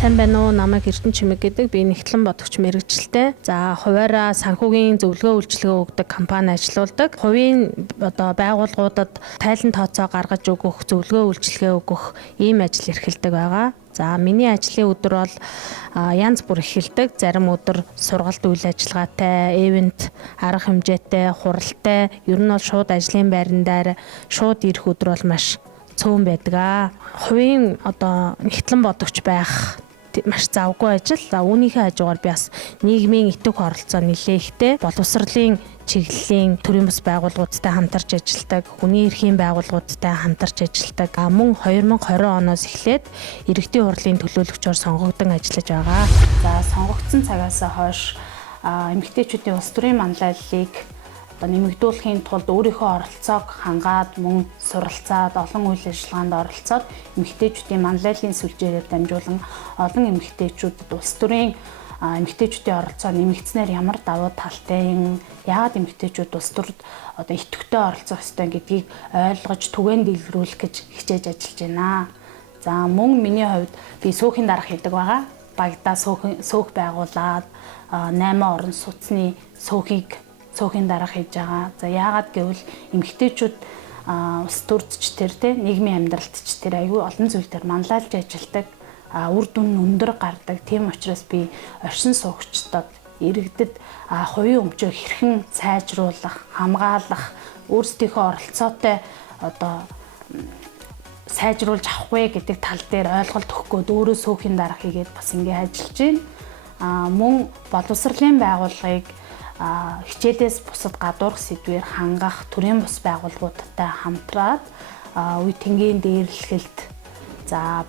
Сайн байна уу? Намайг Эрдэнэ Чимэг гэдэг. Би нэгтлэн бодогч мэргэжилтэй. За, хуваараа санхүүгийн зөвлөгөө үйлчилгээ өгдөг компани ажиллаулдаг. Хувийн байгууллагуудад тайлан тооцоо гаргаж өгөх, зөвлөгөө үйлчилгээ өгөх ийм ажил эрхэлдэг байгаа. За, миний ажлын өдөр бол янз бүр эхэлдэг. Зарим өдөр сургалт үйл ажиллагаатай, ивент, арга хэмжээтэй, хуралтай, ер нь бол шууд ажлын байран дээр шууд ирэх өдөр бол маш цөөн байдаг. Хувийн нэгтлэн бодогч байх маш завгүй ажил. За, үүнийхээ хажуугаар би бас нийгмийн идэвх оролцоо нэлээ ихтэй. Боловсролын чиглэлийн төрийн бас байгууллагуудтай хамтарч ажилладаг, хүний эрхийн байгууллагуудтай хамтарч ажилладаг. Мөн 2020 оноос эхлээд иргэдийн хурлын төлөөлөгчөөр сонгогдсон ажиллаж байгаа. За, сонгогдсон цагаас хойш эмэгтэйчүүдийн улс төрийн манлайллыг нэмэгдүүлэхийн тулд өөрийнхөө оролцоог хангаад мөн суралцаад олон үйл ажиллагаанд оролцоод эмэгтэйчүүдийн манлайллын сүлжээрээр дамжуулан олон эмэгтэйчүүдэд улс төрийн эмэгтэйчүүдийн оролцоо нэмэгдснээр ямар давуу талтай юм, яагаад эмэгтэйчүүд улс төрд идэвхтэй оролцох ёстой гэдгийг ойлгож түгээн дэлгэрүүлэх гэж хичээж ажиллаж байна. За, мөн миний хувьд би сөөхийн дарга хийдэг байгаа. Багада сөөх байгуулад 8 орон сууцны сөөхийн дарга хийж байгаа. За, яагаад гэвэл эмэгтэйчүүд улс төрч тэр нийгмийн амьдралт ч тэр аюул олон зүйл төр манлайлж ажилдаг, үр дүн өндөр гардаг. Тийм учраас би оршин суугчдод иргэдэд хувийн өмчөө хэрхэн сайжруулах, хамгаалах, өөрсдийнхөө оролцоотой сайжруулж авах вэ гэдэг тал дээр ойлголт өгөх гээд өөрөө сөөхийн дарга хийгээд бас ингэ ажиллаж байна. Мөн боловсролын байгууллагыг хичээлээс бусад гадуурх сэдвээр хангах төрийн бус байгууллагуудтай хамтраад үе тэнгийн дээрлэхэлд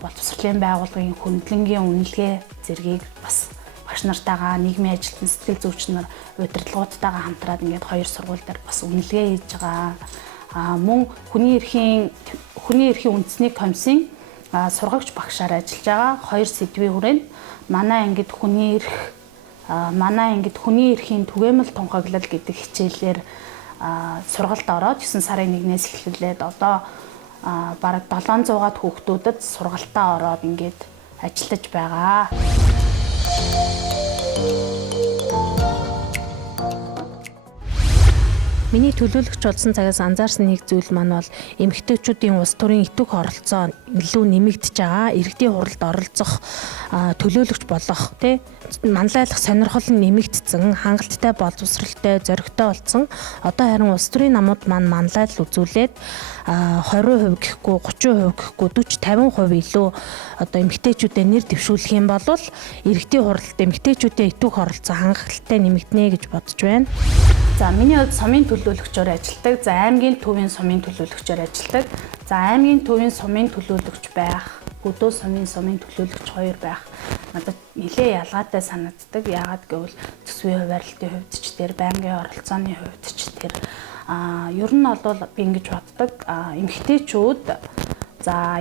боловсролын байгууллагын хөндлөнгийн үнэлгээ зэргийг бас багш нартайгаа, нийгмийн ажилтан сэтгэл зүйч нар удирдлагуудтайгаа хамтраад ингээд 2 сургууль дээр бас үнэлгээ хийж байгаа. Мөн хүний эрхийн үндэсний комиссийн сургагч багшаар ажиллаж байгаа. 2 сэдвийн хүрээнд манай ангид хүний эрхийн түгээмэл тунхаглал гэдэг хичээлээр сургалт ороод 9 сарын 1-ээс эхлүүлээд одоо бараг 700-аад хүүхдүүдэд сургалтаа ороод ингээд ажиллаж байгаа. Миний төлөөлөгч болсон цагаас анзаарсан нэг зүйл маань бол эмэгтэйчүүдийн улс төрийн идэвх оролцоо илүү нэмэгдэж байгаа. Иргэдийн хуралд оролцох, төлөөлөгч болох, манлайлах сонирхол нь нэмэгдсэн, хангалттай, боловсролтой, зоригтой болсон. Одоо харин улс төрийн намууд маань манлайл үзүүлээд 20% гэхгүй, 30% гэхгүй, 40-50% илүү эмэгтэйчүүдэд нэр дэвшүүлэх юм бол иргэдийн хуралд эмэгтэйчүүдийн идэвх оролцоо хангалттай нэмэгдэнэ гэж бодож байна. За, миний хувьд сумын төлөөлөгчөөр ажилладаг. За, аймгийн төвийн сумын төлөөлөгчөөр ажилладаг. За, аймгийн төвийн сумын төлөөлөгч байх, өдөө сумын төлөөлөгч 2 байх надад нэлээ ялгаатай санагддаг. Яагаад гэвэл төсвийн хуваарлтын хувьд ч тэр, байнгын оролцооны хувьд ч тэр ер нь бол би ингэж боддог. Эмэгтэйчүүд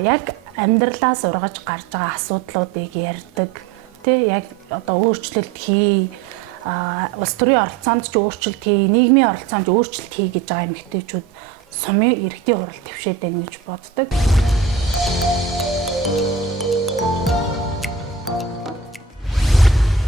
яг амьдралаас ургаж гарч байгаа асуудлуудыг ярьдаг. Яг өөрчлөлт хий, улс төрийн оролцоонд ч өөрчлөлт хий, нийгмийн оролцоонд өөрчлөлт хий гэж байгаа эмэгтэйчүүд сумын иргэдийн хурал твшээд байна гэж боддог.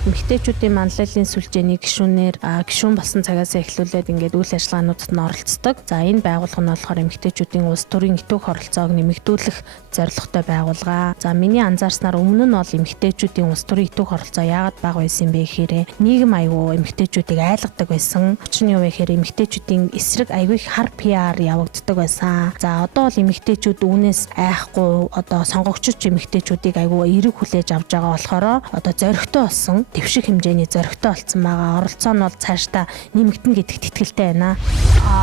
Эмэгтэйчүүдийн манлайллын сүлжээний гишүүн болсон цагаас эхлүүлээд ингээд үйл ажиллагаануудад нь оролцдог. За, энэ байгууллага нь болохоор эмэгтэйчүүдийн улс төрийн идэвх оролцоог нэмэгдүүлэх зорилготой байгууллага. За, миний анзаарснаар өмнө нь бол эмэгтэйчүүдийн улс төрийн идэвх оролцоо яагаад бага байсан бэ гэхээр нийгэм аюу эмэгтэйчүүдийг айлгадаг байсан. Учир нь юу вэ гэхээр эмэгтэйчүүдийн эсрэг аюу их хар PR явагддаг байсан. За, одоо бол эмэгтэйчүүд үүнээс айхгүй сонгогчч эмэгтэйчүүдийг аюу эерэг хүлээж авч байгаа болохоор зоригтой болсон, дэвших хэмжээний зоригтой болсон байгаа. Оролцоо нь бол цаашдаа нэмэгдэнэ гэдэгт итгэлтэй байна.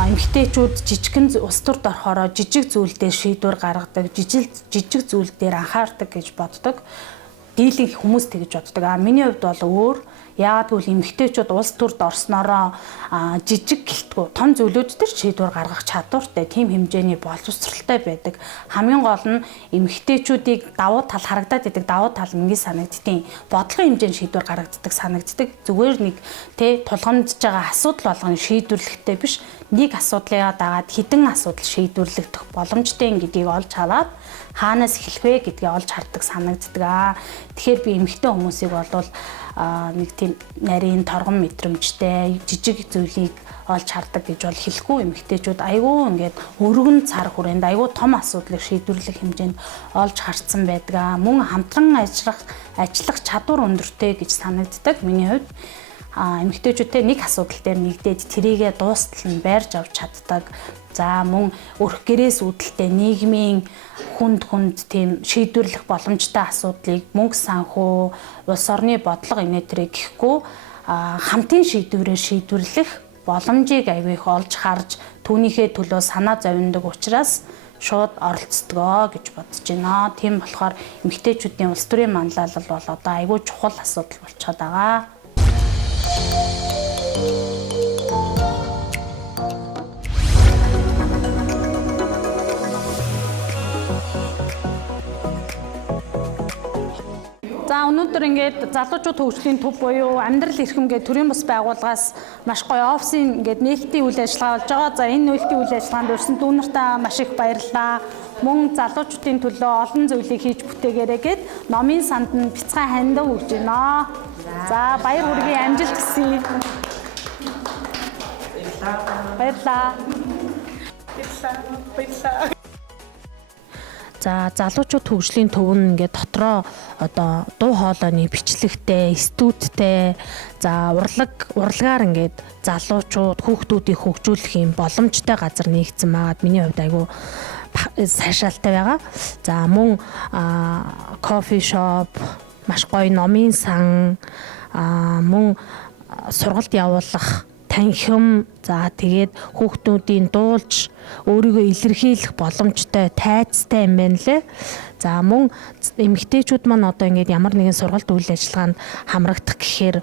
Эмэгтэйчүүд жижигхэн улс төрд орохороо жижиг зүйл дээр шийдвэр гаргадаг, жижиг зүйл дээр анхаардаг гэж боддог. Дийлэнх хүмүүс тэгж боддог. Миний хувьд бол өөр. Яагаад гэвэл эмэгтэйчүүд улс төрд орсноороо жижиг гэлтгүй том зүйлүүд төр шийдвэр гаргах чадвартай, тийм хэмжээний боловсралтай байдаг. Хамгийн гол нь эмэгтэйчүүдийг давуу тал харагдаад идэг, давуу тал нь ингэ санагддیں۔ Бодлогын хэмжээнд шийдвэр гаргаддаг санагддаг. Зүгээр нэг тулгамдж байгаа асуудал болгоно шийдвэрлэхтэй биш. Нэг асуудлыгаа дагаад хідэн асуудал шийдвэрлэгдэх боломжтой гэдгийг олж хараад хаанаас эхлэх вэ гэдгийг олж хардаг санагддаг. Тэгэхээр би эмэгтэй хүмүүсийг болвол нэг тийм нарийн торгон мэдрэмжтэй жижиг зүйлийг олж хардаг гэж бол хэлэхгүй. Эмэгтэйчүүд айгүй ингээд өргөн цар хүрээнд айгүй том асуудлыг шийдвэрлэх хэмжээнд олж харцсан байдаг. Мөн хамтран ажиллах чадвар өндөртэй гэж санагддаг миний хувьд. Эмэгтэйчүүдтэй нэг асуудал дээр нэгдээд тэрийгэ дуустал нь байрж авч чаддаг. За мөн өрх гэрээс үүдэлтэй нийгмийн хүнд тийм шийдвэрлэх боломжтой асуудлыг мөнгө санхүү, улс орны бодлого инээтрийг гэхгүй хамтын шийдвэрээр шийдвэрлэх боломжийг аягүй их олж харж түүнийхээ төлөө санаа зовндог учраас шууд оролцдгоо гэж бодож байна. Тийм болохоор эмэгтэйчүүдийн улс төрийн манлайлал бол одоо аягүй чухал асуудал болчиход байгаа. За өнөөдөр ингээд залуучууд хөгжлийн төв буюу амьдрал эрхэмгээ төрийн бас байгууллагаас маш гоё офисын ингээд нээлтийн үйл ажиллагаа болж байгаа. За энэ нээлтийн үйл ажиллагаанд өрсөн дүүнартаа маш их баярлалаа. Мөн залуучуудын төлөө олон зүйлийг хийж бүтээгээрэй гэд номын санд нь бяцхан хандив өгж байна. За баяр хүргэе, амжилт хүсье. Баярлалаа. Баярлалаа. За залуучууд хөгжлийн төв нь ингээд дотроо одоо дуу хоолойны бичлэгтэй, студтэй, за урлагаар ингээд залуучууд хүүхдүүдийг хөгжүүлэх юм боломжтой газар нэгдсэн байгаад миний хувьд айгүй сайшаалтай байгаа. За мөн кофе шоп, маш гоё номын сан, мөн сургалт явуулах танхим, за тэгээд хүүхдүүдийн дуулж өөрийгөө илэрхийлэх боломжтой тайцтай юм байна лээ. За мөн эмэгтэйчүүд маань одоо ингээд ямар нэгэн сургалт үйл ажиллагаанд хамрагдах гэхээр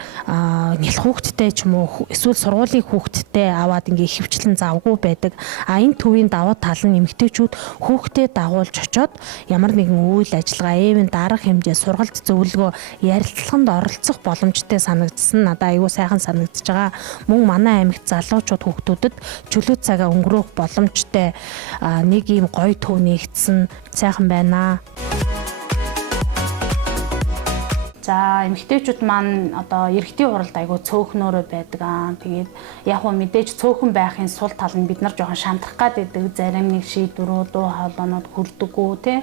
нялх хүүхдтэй ч юм уу эсвэл сургуулийн хүүхдтэй аваад ингээд хөвчлэн завгүй байдаг. Энэ төвийн давуу тал нь эмэгтэйчүүд хүүхдээ дагуулж очоод ямар нэгэн үйл ажиллагаа, эвэн дарга хэмжээ, сургалт зөвлөгөө ярилцлаганд оролцох боломжтой санагдсан. Надад аягүй сайхан санагдаж байгаа. Мөн манай аймагт залуучууд хүүхдүүдэд чөлөө цагаа өнгөрөөх боломжтой нэг ийм гоё төв нэгдсэн сайхан байна. За эмэгтэйчүүд маань одоо эрэгтэй хуралд айгүй цөөхнөөрөө байдаг. Тэгээд яг хөө мэдээж цөөхөн байхын сул тал нь бид нар жоохон шантрах гад байдаг. Зарим нэг шийдвэрүүд, дуу хоолойнууд хүрдэггүй тий.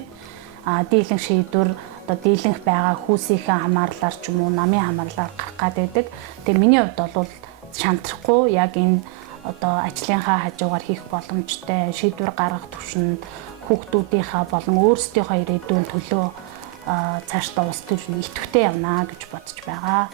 Дийлэнх шийдвэр одоо дийлэнх байгаа хүүсийнхээ хамаарлаар ч юм уу намын хамаарлаар гарах гад байдаг. Тэгээд миний хувьд бол шантрахгүй яг энэ одоо ажлынхаа хажуугаар хийх боломжтой шийдвэр гаргах түвшинд хүүхдүүдийнхаа болон өөрсдийнхөө ирээдүйн төлөө цаашдаа улс төр идэвхтэй явна гэж бодож байгаа.